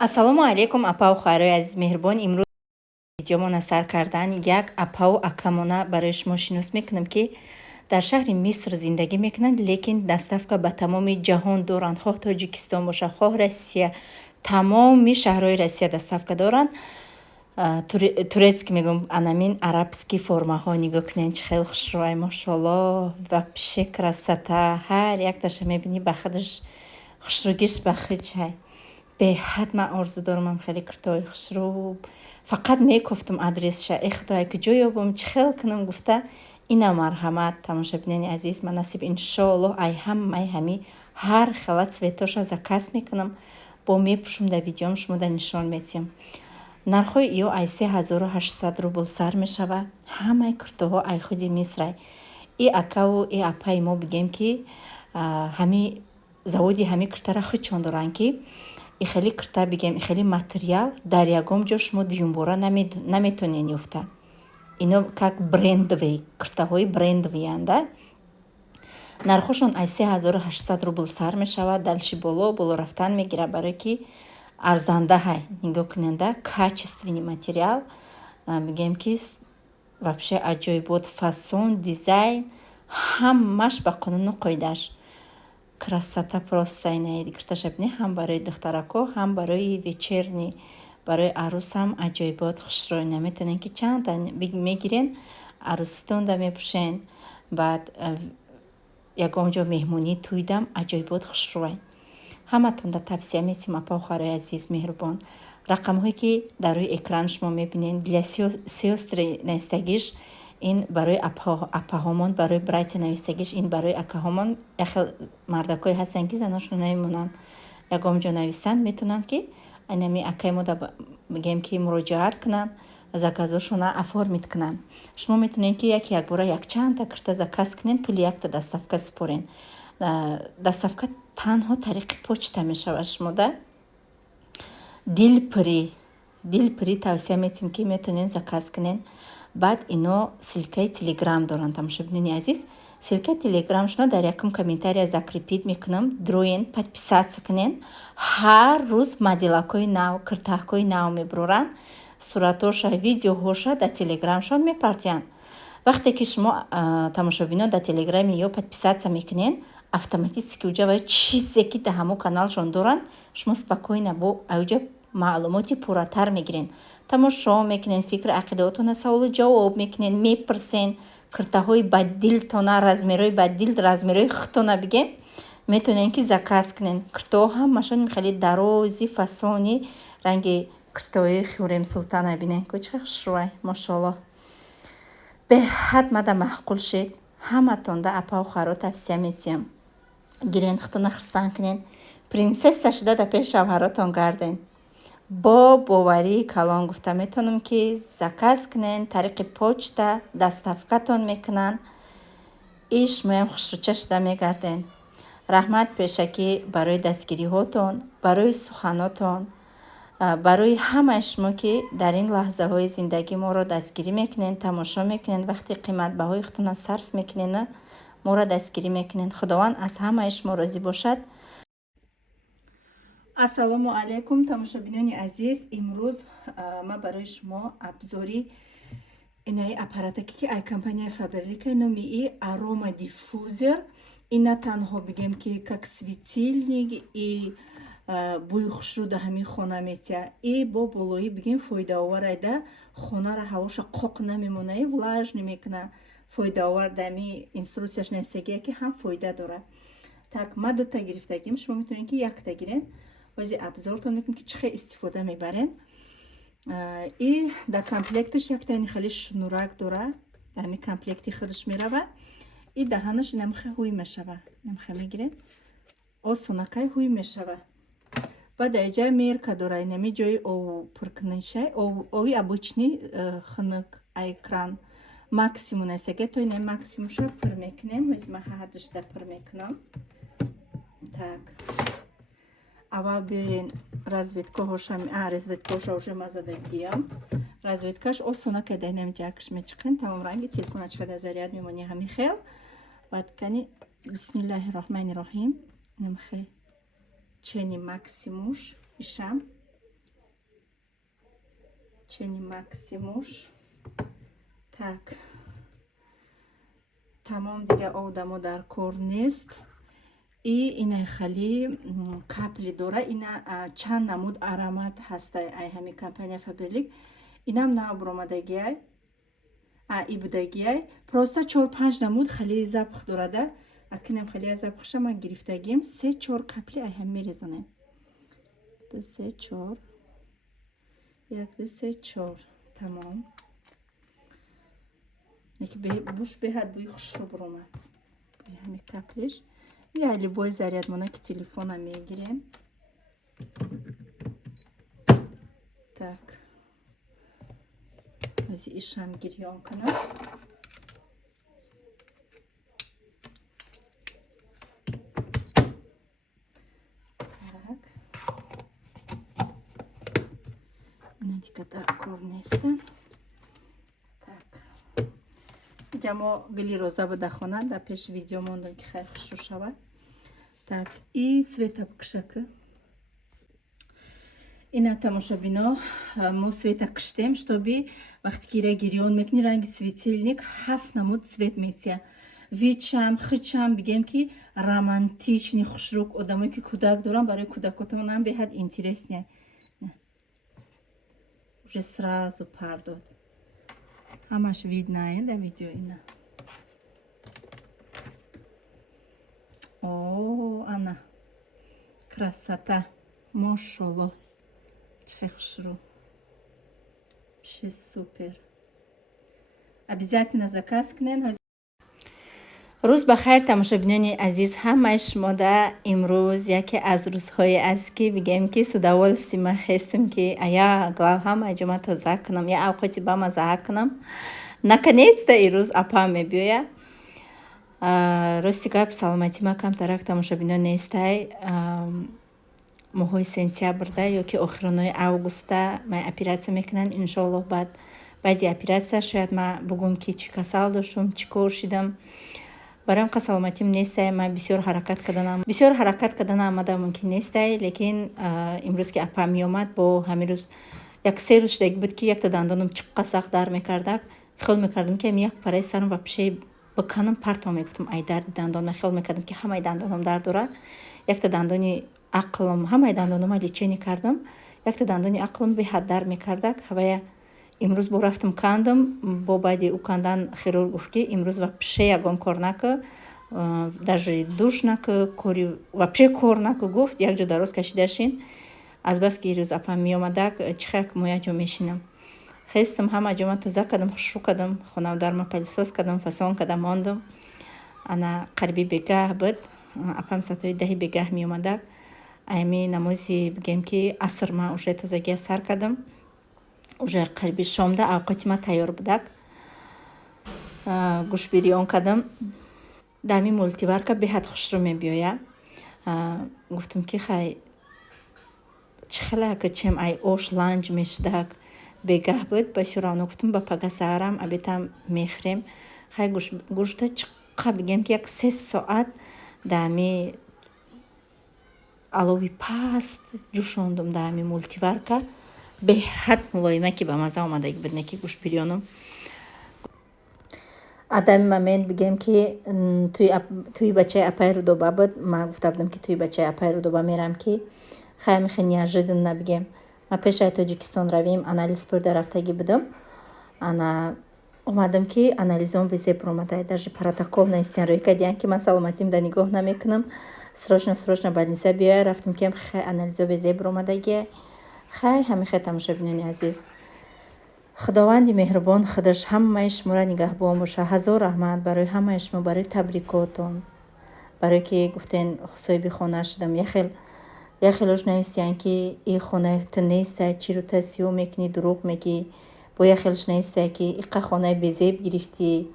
ассалому алайкум апау харои азиз меҳрубон. имрӯз видеомона сар кардан як апау акамона барои шумо шинос мекунам ки дар шаҳри миср зиндагӣ мекунанд, лекин доставка ба тамоми ҷаҳон доранд. хоҳ тоҷикистон бошад, хоҳ россия, тамоми шаҳрҳои россия доставка доранд. турецки мегӯм, анамин арабски формаҳо нигоҳ кунед, чӣ хел хушрӯай, машоаллоҳ, вапше красота. ҳар якташа мебинӣ ба худаш хушрӯгиш ба худ чай. беҳад ман орзу дорам ам хеле куртои хушрӯб. фақат мекуфтум адресша, худоя куҷо ёбам, чӣ хел кунам, гуфта ина марҳамат. тамошобинани азиз, ман насиб иншоаллоҳ ай ҳамаи ҳами ҳар хела цветоша заказ мекунам, бо мепӯшум, дар видеом шумода нишон метиҳам. нархҳои ё ай 3800 рубл сар мешава. ҳамаи куртоҳо ай худи мисрай. И акаву и апаи мо бигем ки ҳами заводи ҳами куртара худшон доранд ки и хеле курта бигем, и хеле материал дар ягон ҷо шумо дуюмбора наметонед ёфта. ино как брендовые куртаҳои брендовиянд. нархошон ай 3800 рубл сар мешавад. далши боло рафтан мегира, барое ки арзанда ҳай. нигоҳ кунанда качественный материал, мегем ки вообще аҷоибот, фасон, дизайн ҳамаш ба қонуну қоидааш. красота просто инаи курташа бини, ҳам барои духтарако, ҳам барои вечерни, барои арӯсам аҷоибот хушрӯй. наметонен ки чанда мегирен, арӯситонда мепӯшен, баъд ягон ҷо меҳмонӣ тӯйдам аҷоибот хушрӯй. ҳаматонда тавсия метиҳам апао харои азиз меҳрубон. рақамҳое ки дар рӯи экран шумо мебинед, для сёстры навистагиш, ин барои апаҳомон, барои брати навистагиш, ин барои акаҳомон. яхел мардакое ҳастанд ки заношон намемонанд, ягон ҷо навистанд, метавонанд ки айнами акаи мода мегем ки муроҷиат кунанд, заказошона оформит кунанд. шумо метавонед ки якбора якчанда курта заказ кунед, пули якта доставка супорен. доставка танҳо тариқи почта мешавад. шумода дилпурӣ тавсия метиҳам ки метавонед заказ кунед. баъд ино силкаи телеграм доранд. тамошобинини азиз, силкаи телеграмшона дар якум комментария закрепид мекунам. дроен подписаться кунед. ҳар рӯз моделакҳои нав, куртаҳои нав мебуроранд. суратоша, видеоҳоша дар телеграмшон мепартиянд. вақте ки шумо тамошобино дар телеграми ё подписаться мекунед, автоматически уҷа ва чизе ки дар ҳамо каналшон доранд, шумо спокойно бо ауҷа маълумоти пурратар мегирен. тамошо мекунед, фикри ақидотона саволу ҷавоб мекунед, мепурсен. куртаҳои ба дилтона, размерҳои ба дил, размерҳои худтона бигем, метавонед ки заказ кунед. куртаҳо ҳамашон хеле дарози, фасони, ранги куртаҳои Хюррем Султана бинед, чӣ хушрӯай, машоаллоҳ. беҳад мада маъқул шед. ҳаматонда апао харо тавсия метиҳам. гирен, худтона хурсанд кунед, принсесса шуда дар пеши шавҳаротон гарден. бо боварии калон гуфта метавонам ки заказ кунед, тариқи почта доставкатон мекунанд. и шумоям хушрӯча шуда мегарден. раҳмат пешакӣ барои дастгириҳотон, барои суханотон, барои ҳамаи шумо ки дар ин лаҳзаҳои зиндагӣ моро дастгирӣ мекунед, тамошо мекунед, вақти қиматбаҳои худтона сарф мекунед, моро дастгирӣ мекунед. худованд аз ҳамаи шумо розӣ бошад. ассалому алайкум тамошобинони азиз. имрӯз ман барои шумо обзори инаи аппаратаке ки ай компания Faberlic номи и арома диффузер. ина танҳо бигем ки как светильник и бӯи хушрӯ да ҳамин хона метиҳа. и бо болоӣ бигем фоидаоварайда хонара ҳавоша қоқ намемона, влажный мекуна. фоидаовар дами инструксияш навистагия ки ҳам фоида дорад. так ма дута гирифтагим, шумо метавонед ки якта гирен. бози обзортон мекунем ки чӣ хел истифода мебарен. и дар комплекташ якта хеле шнурак дора, дар ҳамин комплекти худаш мерава. и даҳанаш намхе ҳуй мешава, намхе мегирен, осонакай ҳуй мешава. баъд дар ҷои мерка дора, инами ҷои ову пуркунишай, ови обычный хунук ай кран максимум насаге то ина максимумша пур мекунем. ҳози ма ҳардушда пур мекунам. так аввал бирен разведкаҳоша, разведкаҳоша уже ма задагиям. разведкаш осонакай да инам ҷакш мечиқен, тамом ранги телефоначка да заряд мемони ҳамин хел. баъд кани бисмиллаҳи роҳмани роҳим намхе чени максимуш ишам чени максимуш. Так, тамом дигар одамо дар кор нест. И ина хали капли дора. Ина чанд намуд аромат ҳастай ай ҳами компания Faberlic. Инам нав буромадагиай. И будагиай. Просто 4-5 намуд хали запах дорада. Акинам хали запахша ман гирифтагим. 3-4 капли ай ҳам мерезонем. 3-4. 1-2-3-4. Тамом. Неки буш беҳад бӯи хушрӯ буромад. Бӯи ҳами каплиш. Я любой зарядмона ки телефона мегирем. Так. Ази ишам гирён канам. Так. Ина дика дар кор нестам. Так. ҷамо гили роза буда хона да пеш видео мондам ки хайр хушрӯ шавад. Так, и света букшака. Ина тамошобино, мо света киштем, чтобы вақти ки ира гирён мекунӣ ранги светильник 7 намуд цвет месия. Вичам, хичам бигем ки романтични хушрӯ одамое ки кӯдак дорам барои кӯдакотонам беҳад интересне. Уже сразу пардод. Ҳамаш видно да видео ина. О, ана. Красота. Машаллоҳ. Чӣ хушрӯ. Вообще супер. Обязательно заказ кунен. рӯз бахайр тамошобинони азиз, ҳамаи шумода имрӯз яке аз рӯзҳое аст ки бигем ки с удовольствием хестем ки ая глав ҳамаи ҷома тоза кунам, я авқоти ба мазаҳа кунам. Наконец-то и рӯз апам мебиёя. Рости гап саломатӣ ма камтарак тамошобинон нестай. моҳои сентябрда ёки охиронои августда ман оператсия мекунам. Иншоаллоҳ баъди оператсия шояд ман бугум ки чӣ касал доштум, чӣ кор шидам. барои ҳамқа саломатим нестай. Ман бисёр ҳаракат каданам амада мумкин нестай. Лекин имрӯз ки апам меомад бо ҳамин рӯз як 3 рӯз шудагӣ буд ки якта дандонам чиққа сахт дард мекардак. хел мекардам ки як параи сарам вообще биканам партом мегуфтам ай дарди дандон. Ман хел мекардам ки ҳамаи дандонам дард дорад. Якта дандони ақлам, ҳамаи дандонома лечение кардам. Якта дандони ақлам беҳад дард мекардак. ҳавая имрӯз бо рафтам кандам. бо баъди ӯ кандан хирург гуфт ки имрӯз вообще ягон кор накӯ, даже душ накӯ, кори вообще кор накӯ. гуфт як ҷо дароз кашида шин. азбаски ирӯз апам меомадак чихак мо як ҷо мешинам. хестам ҳама ҷома тоза кардам, хушрӯ кардам, хонаводарма палисоз кардам, фасон кардам, мондам. ана қариби бегаҳ буд. апам сатои 10 бегаҳ меомадак. айми намози бигем ки аср ман уже тозагия сар кардам. уже қариби шомда авқати ма тайёр будак. гӯшбириён кардам. дами мультиварка беҳад хушрӯ мебиёя. гуфтам ки хай чихелака чем ай ош ланҷ мешудак. бегаҳ буд. ба сӯравно гуфтам ба пагасаарам абитам мехӯрем. хай гӯшта чиққа бигем ки як 3 соат дами алови паст ҷӯшондум дами мультиварка. беҳад мулоима ки ба маза омадаги буд неки гӯшбирёнам. адами момент бигем ки туи бачаи апаи рудоба буд. ман гуфта будам ки туи бачаи апаи рудоба мерам ки хай мехе неожиданно бигем. ман пеш ай Тоҷикистон равем анализ бурда рафтагӣ будам. ана омадам ки анализон безе буромадай. даже протокол наистин рӯйка диям ки ман саломатим да нигоҳ намекунам. срочно больница биёя. рафтам ки хай анализо безе буромадагия. хай ҳамихе тамошобинони азиз, худованди меҳрубон худаш ҳамаи шуморо нигаҳбон боша. ҳазор раҳмат барои ҳамаи шумо, барои табрикотон, барое ки гуфтен соҳиби хона шудам. як хелош навистиян ки и хонаи ту нестай, чиру та сиё мекунӣ, дурӯғ мегӣ. бо як хелош навистия ки иқа хонаи безеб гирифтӣ,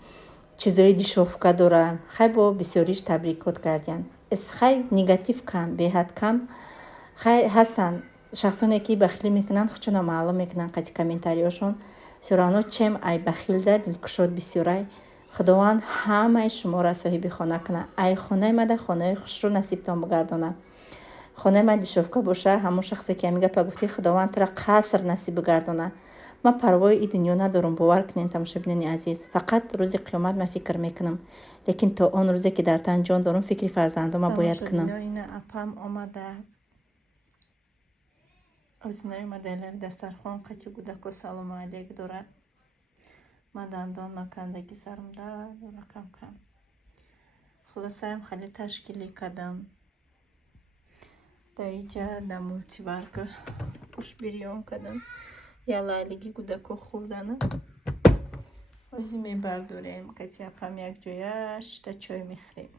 чизои дишофка дора. хай бо бисёриш табрикот кардиян. хай негатив кам, беҳад кам. хай ҳастанд шахсоне ки бахилӣ мекунанд, худшона маълум мекунанд қати комментариёшон. сӯравно чем ай бахилда дилкушод бисёрай. худованд ҳамаи шуморо соҳиби хона кунад. ай хонаи мада хонаи хушрӯ насибтон бигардонад. хонаи ман дишофка боша. ҳамон шахсе ки ҳамин гапа гуфтӣ, худованд тура қаср насиб бигардонад. ман парвои ин дунё надорам. Бовар кунед тамошобинони азиз, фақат рӯзи қиёмат ман фикр мекунам, лекин то он рӯзе ки дар тан ҷон дорам фикри фарзандома бояд кунам. Ина апам омада, озинои моделаи дастархон қачи гудаку салому алейк дора. Ма дандон макандаги сарм дора кам кам. Хулосаам хали ташкилӣ кардам. Даиҷа да мултиварка пушбириён кардам. Я лайлиги гудаку хурдана. Ози мебардорем, кати апам як ҷоя шишта чой мехӯрем.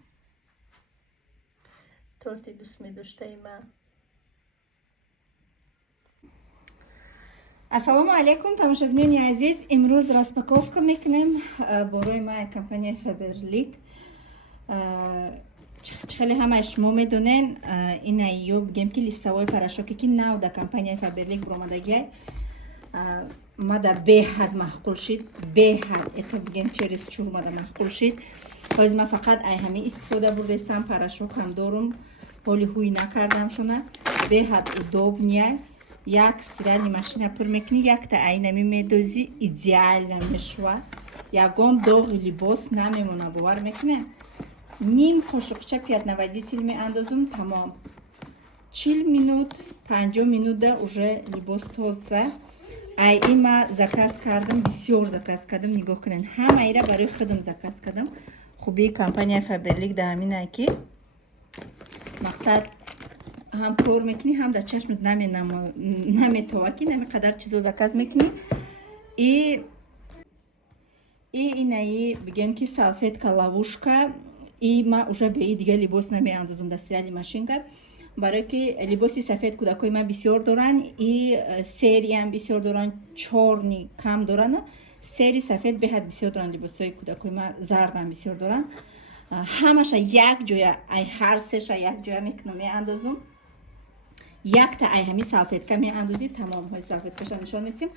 Торти дӯст медоштаи ма. Ассалому алейкум тамошобинони азиз, имрӯз распаковка мекунем борои моя компания Faberlic. хеле ҳамаи шумо медонен, ина ё бигем ки листовой порошоке ки нав да компания Faberlic биромадагиай мада беҳад маҳқул шид, беҳад это бигем черес чурмада маҳқул шид. ҳозир ман фақат ай ҳами истифода бурдестам, порошокам дорум, ҳоли ҳуй накардам шуна, беҳад удобния. Як стиральни машина пур мекунӣ, якта айнами медозӣ, идеально мешува. Ягон доғи либос намемона, бовар мекунед. Ним қошуқча пиятнаводитель меандозум, тамом. 40 минут, 50 минутда уже либос тоза. Ай има заказ кардам, бисёр заказ кардам, нигоҳ кунед. Ҳамаира барои худам заказ кардам. Хубии компания Faberlic да ҳаминае ки мақсад ҳам кор мекунӣ, ҳам дар чашмат наметова ки намеқадар чизо заказ мекунӣ. Инаи бигем ки салфетка лавушка, ма уже беи дига либос намеандозум дар стиральни машинка, барое ки либоси сафед кӯдакои ма бисёр доранд, сериям бисёр доранд, чорни кам доранд. Сери сафед беҳад бисёр доранд, либосои кӯдакои ма зардам бисёр доранд. Ҳамаша як ҷоя, ай ҳар сеша як ҷоя мекунам, меандозум. Якта ай ҳами салфетка меандозӣ, тамом. ҳои салфеткаша нишон месем.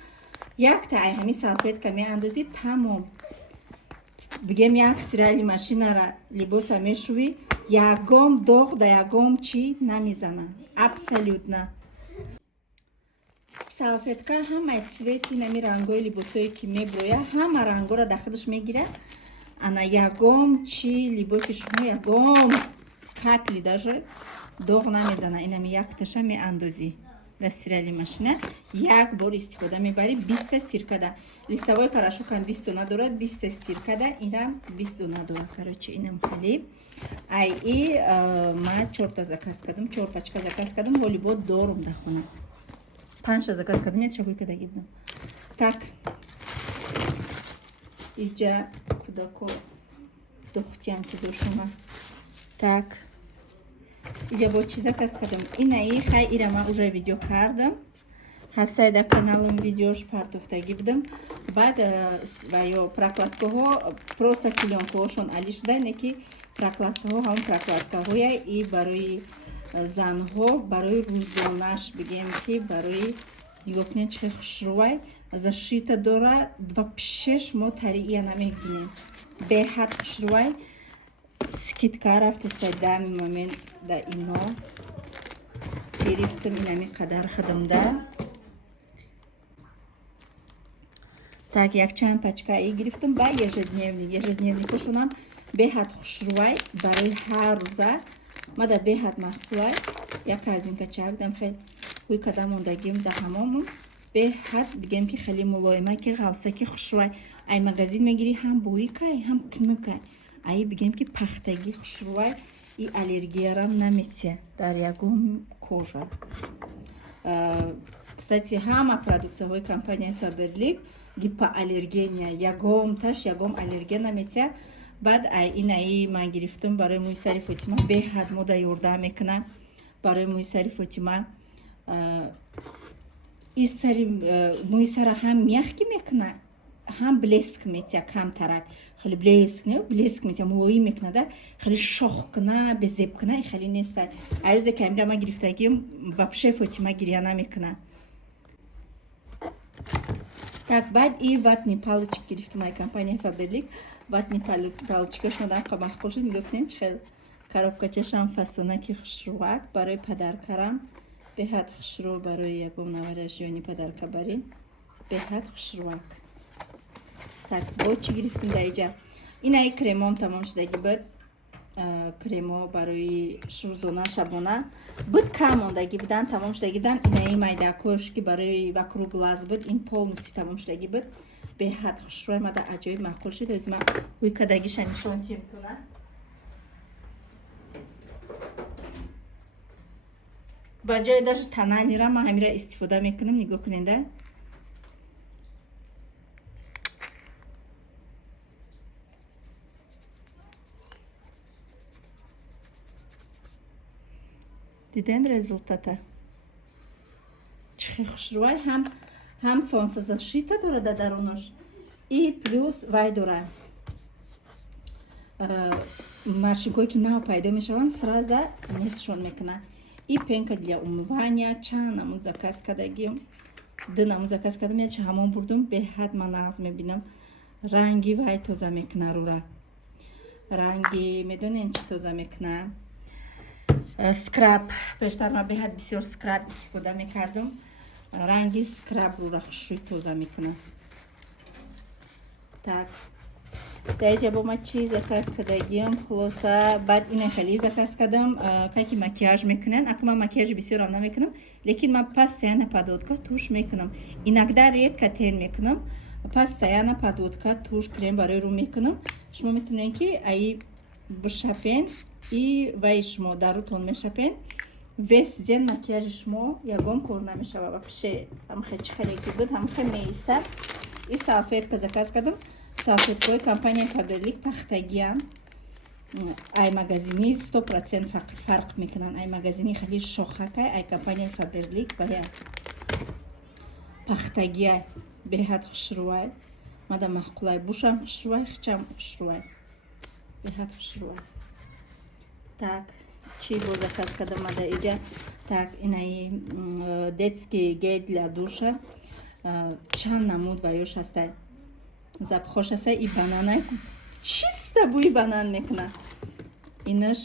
Якта ай ҳами салфетка меандозӣ, тамом. Бигем як стиральни машинара либоса мешӯӣ, ягон доғ да ягон чӣ намезана. Абсолютно. Салфетка ҳамаи цвети нами рангои либосое ки мебоя, ҳама рангора дар худаш мегира. Ана ягон чӣ либоси шумо, ягон капли даже доғ намезана. Инами якташа меандозӣ дар стиральни машина. Як бор истифода мебарӣ, 20 стиркада. Листовой порошокам 20 дона дорад, 20 стиркада, инам 20 дона дорад. Короче, инам хали. Ай ма 4 заказ кардам, 4 пачка заказ кардам, волейбол дорум дар хона. 5 заказ кардам, я шахуй кадаги будам. Так. Иҷа кудако духтиам ки дошума. Так. Иҷа бо чӣ заказ кардам? Инаи хай ира ман уже видео кардам. Ҳастаи дар каналам видеош партофтагӣ будам. Баъд ё прокладкаҳо просто клёнкаҳошон алӣ шуда, не ки прокладкаҳо ҳамон прокладкаҳоя и барои занҳо, барои рӯзонааш бигем ки барои нигоҳ кунед чӣ хушрӯвай зашита дора, вообще шумо тариия намегинед. Беҳад хушрӯвай. Скидка рафтаста дами момент да ино гирифтам, инами қадар хадамда. Так, якчанд пачка гирифтам ба ежедневникошонам беҳад хушрӯвай барои ҳар рӯза. Мада беҳад маҳқулай. Як казинкача будам, хел ҳуй када мондагим да ҳамомам. Беҳад бигем ки хеле мулоима ки ғавса ки хушрӯвай. Ай магазин мегирӣ, ҳам борикай, ҳам тунукай. Ай бигем ки пахтагӣ хушрӯвай, и аллергиярам наметия дар ягон кожа. Кстати, ҳама продуксияҳои компания Faberlic гипоаллергения, ягонташ ягон аллергия наметия. Баъд инаи ман гирифтам барои мӯи сари Фотима, беҳад мода ёрдам мекуна барои мӯи сари Фотима. Мӯи сара ҳам мягкӣ мекуна, ҳам блеск метия, камтарак. Хеле блеск метия, мулоим мекуна, да хеле шох куна, безеб куна, хеле нестай. Ай рӯзе ки амира ма гирифтагим, вообще Фотима гирия намекуна. Так, баъд ватни палочки гирифтам ай компания Faberlic. Ватни палочкашон дам маҳқул шуд. Нигоҳ кунед чӣ хел коробкачашам фасонаки хушрӯвак барои падаркарам. Беҳад хушрӯ барои ягон навараш ёни падаркабарӣ. беҳад хушрӯяк. Так, бо чӣ гирифтем дар иҷа? Инаи кремом тамом шудагӣ буд. Кремо барои рӯзона шабона буд, кам мондагӣ буданд, тамом шудагӣ буданд. Инаи майдакош ки барои вакру глаз буд, ин полностью тамом шудагӣ буд. Беҳад хушрӯй, мада аҷоиб маъқул шуд. Озима уйкадагиша нишонтӣ мекунам. ба ҷои даже тананира ман ҳамира истифода мекунам. нигоҳ куненда. диден результата чӣ хел хушрӯй, ҳам солнцезащита дорад дар дарунаш, и плюс вай дорад маршинкҳое ки нав пайдо мешаванд, сразу несшон мекунад. И пенка для умывания, чанд намуд заказ кардагим, 2 намуд заказ кардам, ячи ҳамон бурдум. Беҳад ман нағз мебинам, ранги вай тоза мекунад рура. Ранги медонен чӣ тоза мекунад? Скраб. Бештар ман беҳад бисёр скраб истифода мекардам. ранги скраб рура хушрӯй тоза мекунад. Так, дар иҷа бо ма чӣ заказ кардагим? Хулоса баъд ина хеле заказ кардам. Кайки макияж мекунен, ака ман макияжи бисёрам намекунам, лекин ман постоянно подводка туш мекунам. Иногда редко тен мекунам, постоянно подводка туш крем барои рӯ мекунам. шумо метавонед ки аи бишапен и ваи шумо дар рӯтон мешапен, вес зен макияжи шумо ягон кор намешавад. Вообще ҳамхе чӣ хеле ки буд, ҳамхе меистад. И салфетка заказ кардам. салфеткаҳои компания Faberlic пахтагиам. ай магазини 100% фарқ мекунанд. ай магазини хеле шохакай, ай компания Faberlic бая пахтагия беҳад хушрӯай. мада маъқулай, бушам хушрӯай, хичам хушрӯай, беҳад хушрӯай. Так, чӣ бо заказ кардам мада иҷа? Так, инаи детский гель для душа, чанд намуд ваёш ҳастай, запхош ҳастай. И банана чиста бӯи банан мекунад. инаш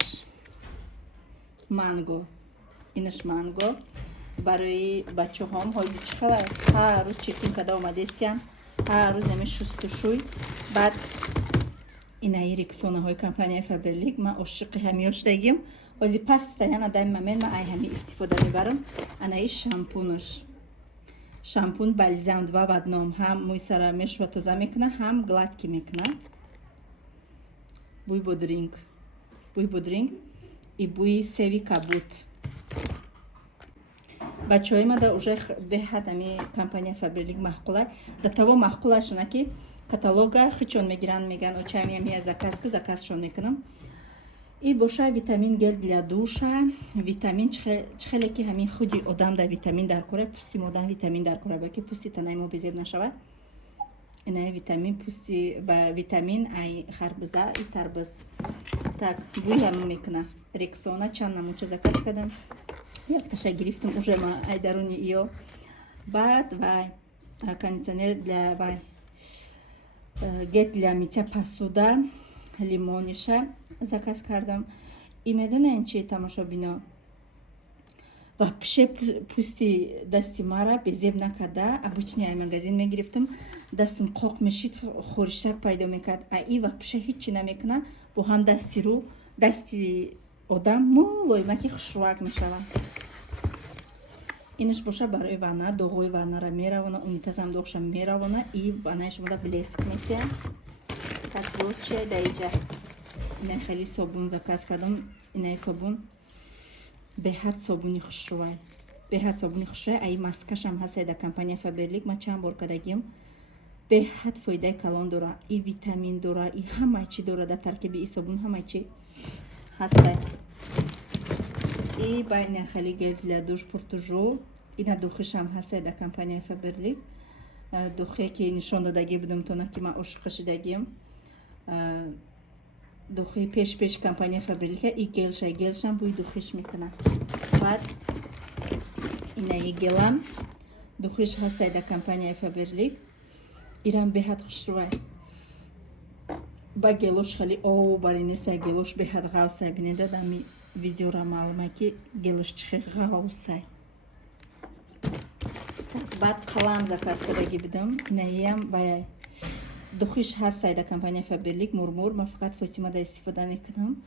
манго, инаш манго барои бачаҳом. ҳозир чӣ хела ҳар рӯз чекин карда омадестиям, ҳар рӯз нами шустушӯй. баъд инаи рексонаҳои компания Faberlic ман ошиқи ҳамиё шудагим. ҳозир постоянно дар ин момент ман ай ҳами истифода мебарам. анаи шампунаш, шампун бальзам 2 в 1, ҳам мӯи сара мешува тоза мекунад, ҳам гладкӣ мекунад. бӯи бодринг, бӯи бодринг и бӯи севи кабут. бачаҳои мада уже беҳад ами компания Faberlic маъқулай. до того маъқулашона ки каталога хичон мегиранд, меган очами ами заказ ки заказшон мекунам. И боша витамин гель для душа. витамин чӣ хеле ки ҳамин худи одам дар витамин даркора, пӯсти модам витамин даркора, балки пӯсти танаи мо безеб нашавад. инаи витамин пӯсти ба витамин ай харбуза и тарбуз. Так, бӯи ҳамин мекуна. рексона чанд намудча заказ кардам. якташа гирифтам уже ма ай даруни иё. баъд вай кондиционер для вай гель для митья посуда лимониша заказ кардам. И медонен чи тамошобино, вообще пӯсти дасти мара безеб накарда. обычный ай магазин мегирифтам, дастам қоқ мешид, хоришак пайдо мекард. и вообще ҳичи намекуна. бо ҳам дасти рӯ, дасти одам мулоимаки хушрӯяк мешавад. инаш боша барои вана, доғҳои ванара меравона, унитазам доғша меравона. и ванаи шумода блеск месиям. так лучше дар иҷа инаи хеле собун заказ кардам. инаи собун беҳад собуни хушрӯяй, беҳад собуни хушрӯяй. аи маскашам ҳастай дар компания Faberlic, ман чанд бор кардагим. беҳад фоидаи калон дора, и витамин дора, и ҳамаи чӣ дора дар таркиби и собун, ҳамаи чӣ ҳастай. и байна хали гель для душ пуртужу. ина духишам ҳастай дар компания Faberlic. духе ки нишон додагӣ будам тона ки ман ошиқа шудагим. духи пеш компания Faberlic. и гелшам бӯи духиш мекунад. баъд инаи гелам духиш ҳастай дар компания Faberlic. ирам беҳад хушрӯяй. ба гелош хеле барӣ нестай, гелош беҳад ғавсай. бинеда дами видеора маълумай ки гелош чӣ хел ғавсай. بعد قلم заказ кардаги будам. Инаям ва духиш ҳастай да компания Faberlic мурмур. Ма фақат фосима да истифода мекунам.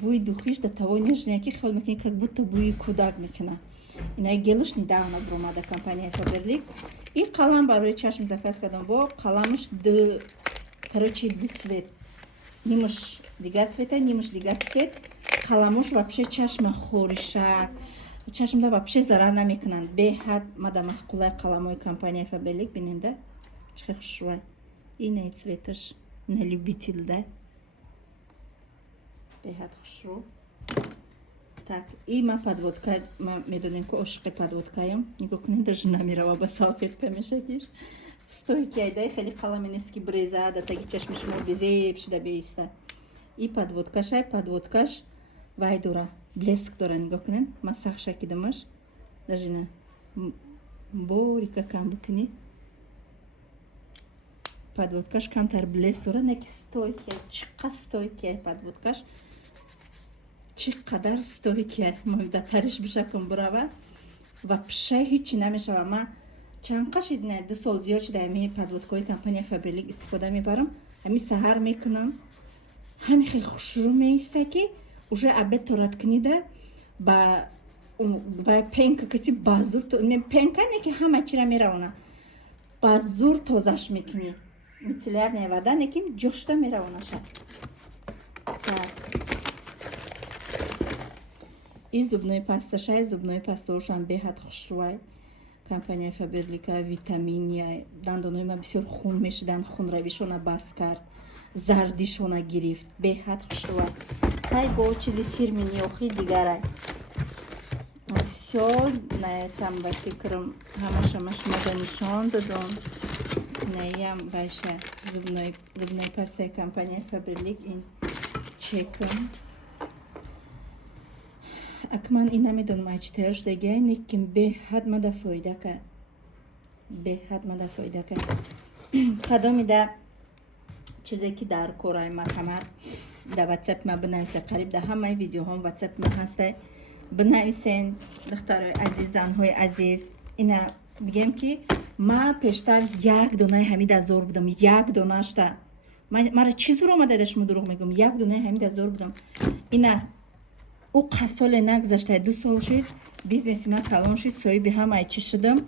Буи духиш да тавониш яки хел мекунӣ, как будто буи кӯдак мекуна. Инаи гелуш недавно бромада компания Faberlic. И қалам барои чашм заказ кардам. Бо қаламаш короче ду цвет. Нимаш дига цвета, нимаш дига цвет. Қаламуш вообще чашма хориша. Чашмда вообще зарар намекунанд. Беҳад мада маҳқулай қаламои компания Faberlic биненда. Чӣ хушрӯй. Инаи цветаш на любитель да. Беҳад хушрӯ. Так, и ма подводка, ма медонем ки ошиқи подводкаям. Нигоҳ кунед, даже намерава ба салфетка мешакиш. Стойки айдай хеле қалами нест ки бреза да таги чашми шумо безеб шуда беиста. И подводкаш ай подводкаш вай дора. Блеск дора, нигоҳ кунед. Ма сахша кидамаш. Даже на борика кам бикунӣ. Подводкаш камтар блеск дора, не ки стойки. Чиқа стойки ай подводкаш. Чӣ қадар стойки да тариш бишакум бурава вообще ҳичи намешава. Ма чанд қашид не 2 сол зиёд шуда ҳами подводкаҳои компания Faberlic истифода мебарам. Ҳами саҳар мекунам. Ҳами хеле хушрӯ меиста ки уже обед торат кунида ба пенка кати ба зур пенка не ки ҳама чира меравона. Ба зур тозаш мекунӣ. Мицеллярная вода не ки ҷошта меравонаша. И зубной пасташай, зубной пастоушан беҳад хушрӯай. Компания Faberlic витамини дандоноима бисёр хун мешуданд, хунравишона бас кард, зардишона гирифт. Беҳад хушрӯай. Тай бо чизи фирмини охи дигарай. Всё на там ба фикрам ҳамаша шумо да нишон додам. Наям баша зубной пастаи компания Faberlic ин чекам. Акман ин намедонам ай чӣ тайёр шудагиай, лекин беҳад мада фоида кард. Беҳад мада фоида кард. Қадомида чизе ки дар кораи марҳамат да WhatsApp ма бинависа, қариб да ҳамаи видеоҳом WhatsApp ма ҳастай. Бинависен духтарои азиз, занҳои азиз. Ина бигем ки ма пештар 1 донаи ҳамида зор будам. 1 донашта. Мара чӣ зур омада да шумо дурӯғ мегӯям. 1 донаи ҳамида зор будам. Ина او قسال نگذشته 2 سال شد بیزنس ما کلان شد صاحب همه چی شدم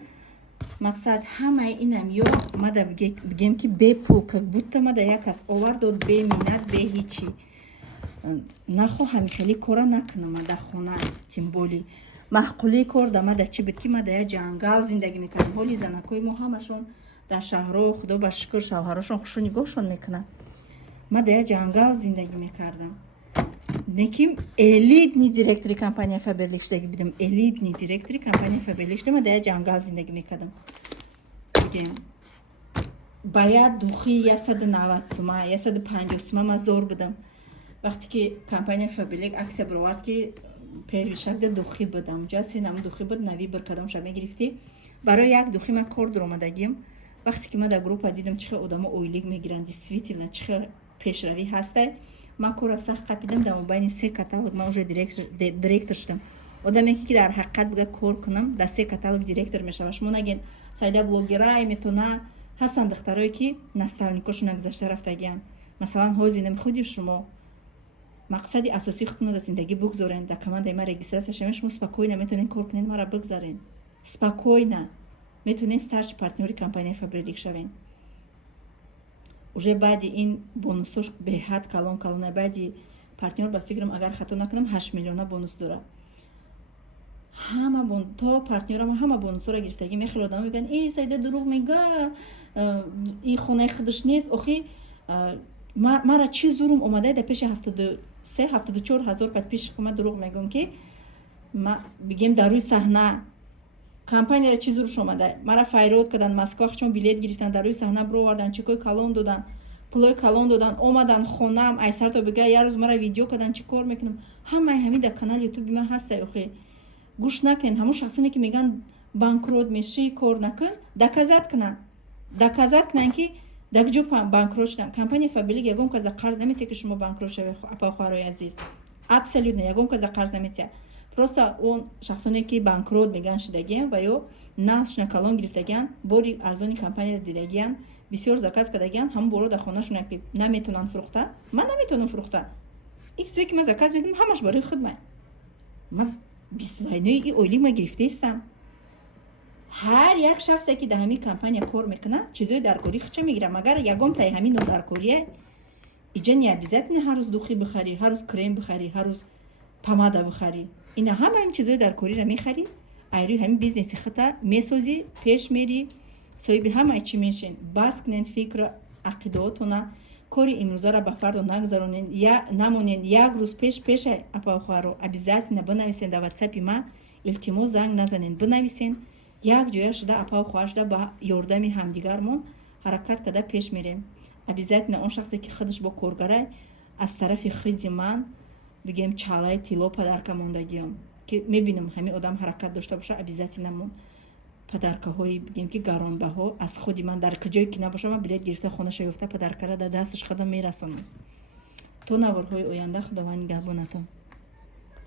مقصد همه اینم یا ما دا بگم که به پول که بود ما دا یک کس آورد داد به منت به هیچی نخواهم خیلی کارا نکنم دا خونه سیمبولی محقولی کار دا ما دا چی بود که ما دا جنگل زندگی میکنم حالی زنکای ما همشون در شهرها خدا با شکر شوهراشون خوشو نگاهشون میکنن ما دا جنگل زندگی میکردم Неким элитный директори компания Faberlic штаги будем. Элитный директори компания Faberlic штама да я ҷангал зиндагӣ мекардам. Бигем баъд духи 190 сума, 150 сума ма зор будам. Вақте ки компания Faberlic аксия бировард ки первишак да духи будам. Ҷа сенам духи буд нави бір кадом ша мегирифти. Барои як духи ма кор дуромадагим. Вақте ки ма да группа дидам чихе одамо ойлик мегиранд, действительно чихе пешравӣ ҳастай. Ма кора сахт қапидам дар мобайни 3 каталог ма уже директор шудам. Одаме ки дар ҳақиқат бига кор кунам дар 3 каталог директор мешава. Шумо наген сайда блогерай метона ҳастанд духтарое ки наставникошона гузашта рафтагианд. Масалан ҳозинам худи шумо мақсади асосии худтон дар зиндагӣ бугзорен. Дар командаи ма регистрация шавен, шумо спокойно метонен кор кунед, мара бугзарен. Спокойно метонен старши партнёри компанияи Faberlic шавен. Уже баъди ин бонусош беҳад калон баъди партнёр ба фикрам агар хато накунам 8 миллиона бонус дора. Ҳама то партнёрам ҳама бонусора гирифтагӣ мехеле одам мегӯян эй сайда дурӯғ мега ин хонаи худаш нест. Охи мара чӣ зурум омадай дар пеши 73-74 ҳазор подписчикам ма дурӯғ мегӯям ки бигем дар рӯи саҳна компанияра чӣ зуруш омадай. Мара файрод карданд, Москва чон билет гирифтанд, дар рӯи саҳна бироварданд, чекои калон додан, пулои калон додан, омадан хонам айсарто бига як рӯз мара видео карданд чӣ кор мекунам. Ҳамаи ҳамин дар канали ютуби ман ҳастай. Охи гӯш накунед. Ҳамон шахсоне ки мегӯянд банкрот мешӣ кор накун, доказат кунанд ки дар куҷо банкрот шудам. Компания Faberlic ягон кас қарз намесия ки шумо банкрот шавед. Апа хоҳарои азиз абсолютно ягон кас қарз намесия. роста он шахсоне ки банкрот меган шидагиян ва ё нафсшона калон гирифтагиян бори арзони компания дидагиян бисёр заказ кардагиян ҳамон боро дар хонашона ки наметавонанд фурӯхта ман наметавонам фурӯхта ин чизое ки ман заказ медиҳам ҳамаш барои худмай ман бисвайнои и оилӣ ма гирифтаистам ҳар як шахсе ки дар ҳамин компания кор мекунад чизои даркорӣ хича мегирад магар ягонтаи ҳамин нодаркорие иҷа не обязательно ҳар рӯз духӣ бихарӣ ҳар рӯз крем бихарӣ ҳар рӯз помада бихарӣ ина ҳама ин чизои даркориро мехарӣ айрӯи ҳамин бизнеси хута месозӣ пеш мерӣ соҳиби ҳамаи чӣ мешен бас кунен фикру ақидоотона кори имрӯзаро ба фарду нагзаронен намонен як рӯз пеша апаухаро обязательно бинависен дар ватсапи ма илтимос занг назанен бинависен як ҷоя шуда апау хоҳар шуда ба ёрдами ҳамдигармон ҳаракат карда пеш мерем обязательно он шахсе ки худаш бо коргарай аз тарафи хизи ман бигем чалаи тилло падарка мондагиём ки мебинам ҳамин одам ҳаракат дошта боша обязательно мон падаркаҳои бигем ки гаронбаҳо аз худи ман дар куҷое ки набоша ман билет гирифта хонаша ёфта падаркара дар дасташ худам мерасонам то наворҳои оянда худованд нигаҳбонатон